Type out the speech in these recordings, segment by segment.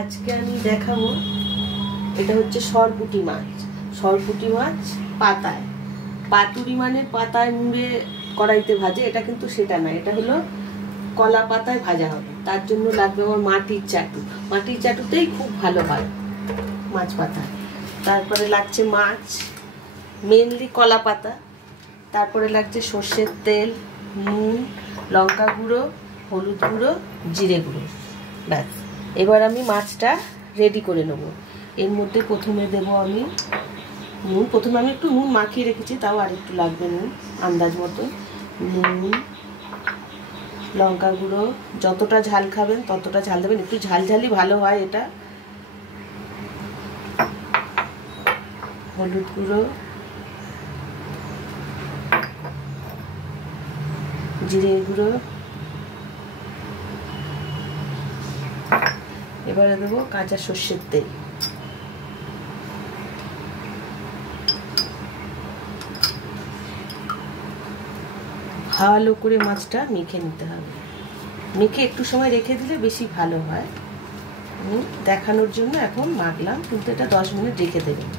আজকে আমি দেখাবো, এটা হচ্ছে সরপুঁটি মাছ। সরপুঁটি মাছ পাতায়, পাতুরি মানে পাতায় মুড়ে কড়াইতে ভাজে, এটা কিন্তু সেটা না, এটা হলো কলা পাতায় ভাজা হবে। তার জন্য লাগবে আমার মাটির চাটু। মাটির চাটুতেই খুব ভালো হয় মাছ পাতা। তারপরে লাগছে মাছ, মেনলি কলা পাতা। তারপরে লাগছে সর্ষের তেল, নুন, লঙ্কা গুঁড়ো, হলুদ গুঁড়ো, জিরে গুঁড়ো। ব্যাস, এবার আমি মাছটা রেডি করে নেব। এর মধ্যে প্রথমে দেব আমি নুন। প্রথমে আমি একটু নুন মাখিয়ে রেখেছি, তাও আর একটু লাগবে নুন আন্দাজ মতো। নুন, লঙ্কা গুঁড়ো, যতটা ঝাল খাবেন ততটা ঝাল দেবেন, একটু ঝালঝালি ভালো হয় এটা। হলুদ গুঁড়ো, জিরে গুঁড়ো, এবারে দেবো কাঁচা সর্ষের তেল। ভালো করে মাছটা মেখে নিতে হবে। মেখে একটু সময় রেখে দিলে বেশি ভালো হয়। দেখানোর জন্য এখন মাখলাম, কিন্তু এটা 10 মিনিট রেখে দেবেন।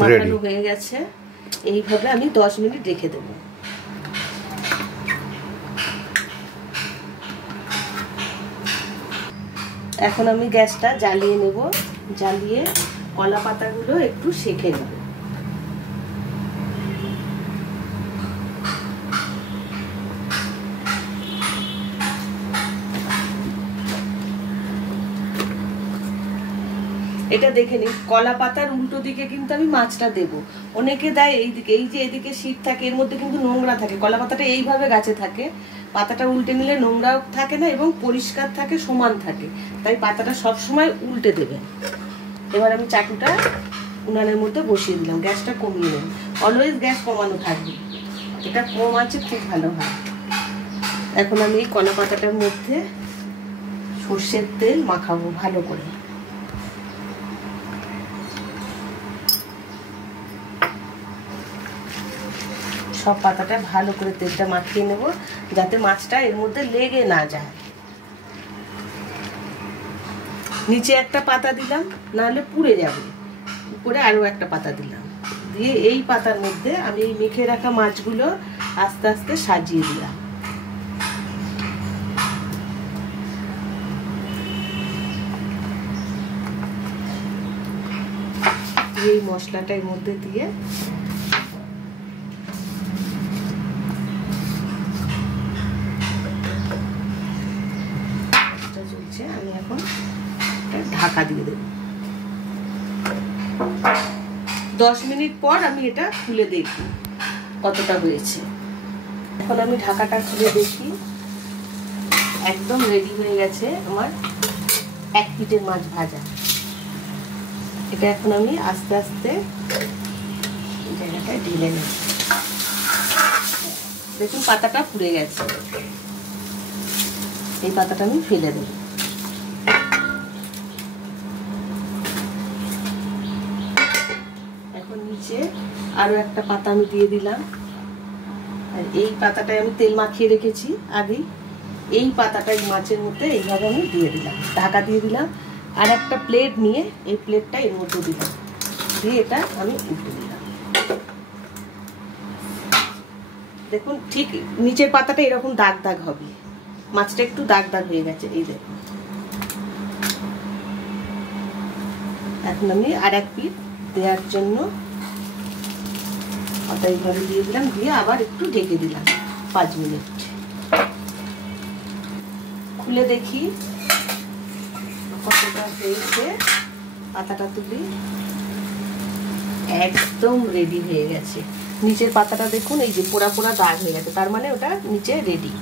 মাখানো হয়ে গেছে, এইভাবে আমি 10 মিনিট রেখে দেব। এখন আমি গ্যাসটা জ্বালিয়ে নেব, জ্বালিয়ে কলা পাতাগুলো একটু সেঁকে নেব। এটা দেখে নিন, কলা পাতার উল্টো দিকে কিন্তু আমি মাছটা দেব। অনেকে দেয় এই দিকে, এই যে এদিকে শীত থাকে, এর মধ্যে কিন্তু নোংরা থাকে। কলা পাতাটা এইভাবে গাছে থাকে, পাতাটা উল্টে নিলে নোংরাও থাকে না এবং পরিষ্কার থাকে, সমান থাকে। তাই পাতাটা সবসময় উল্টে দেবেন। এবার আমি চাটুটা উনানের মধ্যে বসিয়ে দিলাম, গ্যাসটা কমিয়ে নেব। অলওয়েজ গ্যাস কমানো থাকবে, এটা কম আছে খুব ভালো হয়। এখন আমি এই কলা পাতাটার মধ্যে সর্ষের তেল মাখাবো ভালো করে। সব পাতাটা ভালো করে তেলটা মাখিয়ে নেব, যাতে মাছটা এর মধ্যে লেগে না যায়। নিচে একটা পাতা দিলাম, নাহলে পুড়ে যাবে। উপরে আরও একটা পাতা দিলাম, দিয়ে এই পাতার মধ্যে আমি এই মেখে রাখা মাছগুলো আস্তে আস্তে সাজিয়ে দিলাম। এই মশলাটা এর মধ্যে দিয়ে আমি এখন ঢাকা দিয়ে দেব। 10 মিনিট পর আমি এটা খুলে দেখি কতটা হয়েছে। এখন আমি ঢাকাটা খুলে দেখি, একদম রেডি হয়ে গেছে আমার 1 পিঠের মাছ ভাজা। এটা এখন আমি আস্তে আস্তে জায়গাটায় ঢেলে নেব। দেখুন পাতাটা পুড়ে গেছে, এই পাতাটা আমি ফেলে দেব। এখন নিচে আরো একটা পাতা আমি দিয়ে দিলাম, আর এই পাতাটায় আমি তেল মাখিয়ে রেখেছি আগেই। এই পাতাটা মাছের মধ্যে এইভাবে আমি দিয়ে দিলাম, ঢাকা দিয়ে দিলাম। আর একটা প্লেট নিয়ে এই প্লেটটা এর মধ্যে দিলাম, দিয়ে এটা আমি উল্টে দিলাম। দেখুন ঠিক নিচের পাতাটা এরকম দাগ দাগ হবে, মাছটা একটু দাগ দাগ হয়ে গেছে, এই দেখুন। এখন আমি আর 1 পিঠ দেওয়ার জন্য পাতা এইভাবে দিয়ে দিলাম, দিয়ে আবার একটু ঢেকে দিলাম 5 মিনিট। খুলে দেখি কতটা হয়েছে। পাতাটা তুলি, একদম রেডি হয়ে গেছে। নিচের পাতাটা দেখুন, এই যে পোড়া পোড়া দাগ হয়ে গেছে, তার মানে ওটা নিচে রেডি।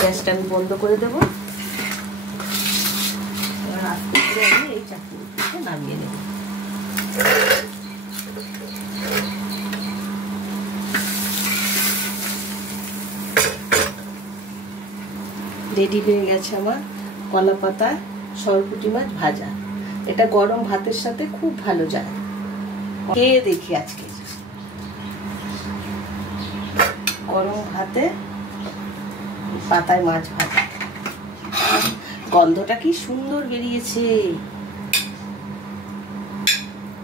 গ্যাসটা আমি বন্ধ করে দেবো। এবার আস্তে করে আমি এই চাটনিটাকে নামিয়ে নেব। রেডি হয়ে গেছে আমার কলা পাতা সরপুঁটি মাছ ভাজা। এটা গরম ভাতের সাথে খুব ভালো যায়। খেয়ে দেখি আজকে গরম ভাতে পাতায় মাছ ভাজা। গন্ধটা কি সুন্দর বেরিয়েছে।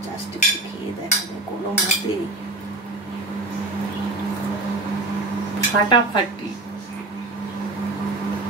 জাস্ট একটু খেয়ে দেখা যায় কোনো মতে ফাটাফাটি।